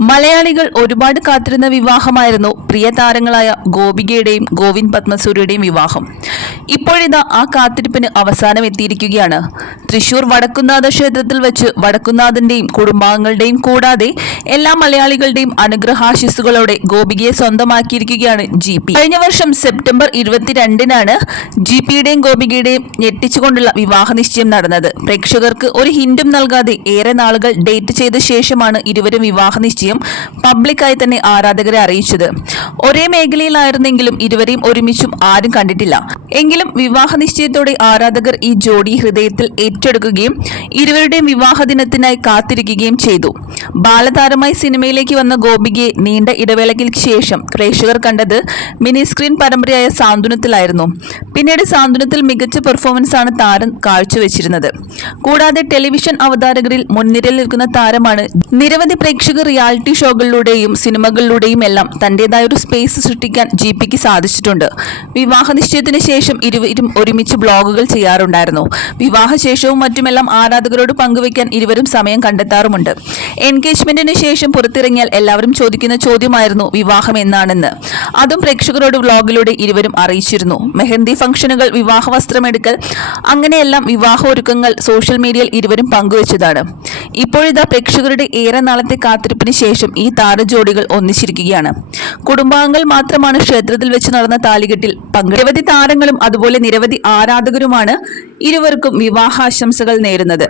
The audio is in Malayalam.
മലയാളികൾ ഒരുപാട് കാത്തിരുന്ന വിവാഹമായിരുന്നു പ്രിയ താരങ്ങളായ ഗോപികയുടെയും ഗോവിന്ദ് പത്മസൂര്യയുടെയും വിവാഹം. ഇപ്പോഴിതാ ആ കാത്തിരിപ്പിന് അവസാനം എത്തിയിരിക്കുകയാണ്. തൃശൂർ വടക്കുന്നാഥ ക്ഷേത്രത്തിൽ വെച്ച് വടക്കുന്നാഥന്റെയും കുടുംബാംഗങ്ങളുടെയും കൂടാതെ എല്ലാ മലയാളികളുടെയും അനുഗ്രഹാശിസ്സുകളോടെ ഗോപികയെ സ്വന്തമാക്കിയിരിക്കുകയാണ് ജി പി. കഴിഞ്ഞ വർഷം സെപ്റ്റംബർ ഇരുപത്തിരണ്ടിനാണ് ജി പിയുടെയും ഗോപികയുടെയും ഞെട്ടിച്ചുകൊണ്ടുള്ള വിവാഹ നിശ്ചയം നടന്നത്. പ്രേക്ഷകർക്ക് ഒരു ഹിന്റും നൽകാതെ ഏറെ നാളുകൾ ഡേറ്റ് ചെയ്ത ശേഷമാണ് ഇരുവരും വിവാഹ നിശ്ചയം പബ്ലിക്കായി തന്നെ ആരാധകരെ അറിയിച്ചത്. ഒരേ മേഖലയിലായിരുന്നെങ്കിലും ഇരുവരെയും ഒരുമിച്ചും ആരും കണ്ടിട്ടില്ല. എങ്കിലും വിവാഹ നിശ്ചയത്തോടെ ആരാധകർ ഈ ജോഡി ഹൃദയത്തിൽ ഏറ്റെടുക്കുകയും ഇരുവരുടെയും വിവാഹ ദിനത്തിനായി കാത്തിരിക്കുകയും ചെയ്തു. ബാലതാരമായി സിനിമയിലേക്ക് വന്ന ഗോപികയെ നീണ്ട ഇടവേളയ്ക്ക് ശേഷം പ്രേക്ഷകർ കണ്ടത് മിനി സ്ക്രീൻ പരമ്പരയായ സാന്ത്വനത്തിലായിരുന്നു. പിന്നീട് സാന്ത്വനത്തിൽ മികച്ച പെർഫോമൻസ് ആണ് താരം കാഴ്ചവെച്ചിരുന്നത്. കൂടാതെ ടെലിവിഷൻ അവതാരകരിൽ മുൻനിരയിൽ നിൽക്കുന്ന താരമാണ് നിരവധി പ്രേക്ഷകർ റിയാലിറ്റി ഷോകളിലൂടെയും സിനിമകളിലൂടെയും എല്ലാം തന്റെതായ ഒരു സ്പേസ് സൃഷ്ടിക്കാൻ ജി പിക്ക് സാധിച്ചിട്ടുണ്ട്. വിവാഹ നിശ്ചയത്തിന് ശേഷം ഇരുവരും ഒരുമിച്ച് ബ്ലോഗുകൾ ചെയ്യാറുണ്ടായിരുന്നു. വിവാഹശേഷവും മറ്റുമെല്ലാം ആരാധകരോട് പങ്കുവയ്ക്കാൻ ഇരുവരും സമയം കണ്ടെത്താറുമുണ്ട്. എൻഗേജ്മെന്റിന് ശേഷം പുറത്തിറങ്ങിയാൽ എല്ലാവരും ചോദിക്കുന്ന ചോദ്യമായിരുന്നു വിവാഹം എന്നാണെന്ന്. അതും പ്രേക്ഷകരോട് വ്ലോഗിലൂടെ ഇരുവരും അറിയിച്ചിരുന്നു. മെഹന്തി ഫംഗ്ഷനുകൾ വിവാഹ വസ്ത്രമെടുക്കൽ അങ്ങനെയെല്ലാം വിവാഹ ഒരുക്കങ്ങൾ സോഷ്യൽ മീഡിയയിൽ ഇരുവരും പങ്കുവച്ചതാണ്. ഇപ്പോഴിതാ പ്രേക്ഷകരുടെ ഏറെ നാളത്തെ കാത്തിരിപ്പിന് ശേഷം ഈ താരജോഡികൾ ഒന്നിച്ചിരിക്കുകയാണ്. കുടുംബാംഗങ്ങൾ മാത്രമാണ് ക്ഷേത്രത്തിൽ വെച്ച് നടന്ന താലികെട്ടിൽ പങ്കെ നിരവധി താരങ്ങളും അതുപോലെ നിരവധി ആരാധകരുമാണ് ഇരുവർക്കും വിവാഹാശംസകൾ നേരുന്നത്.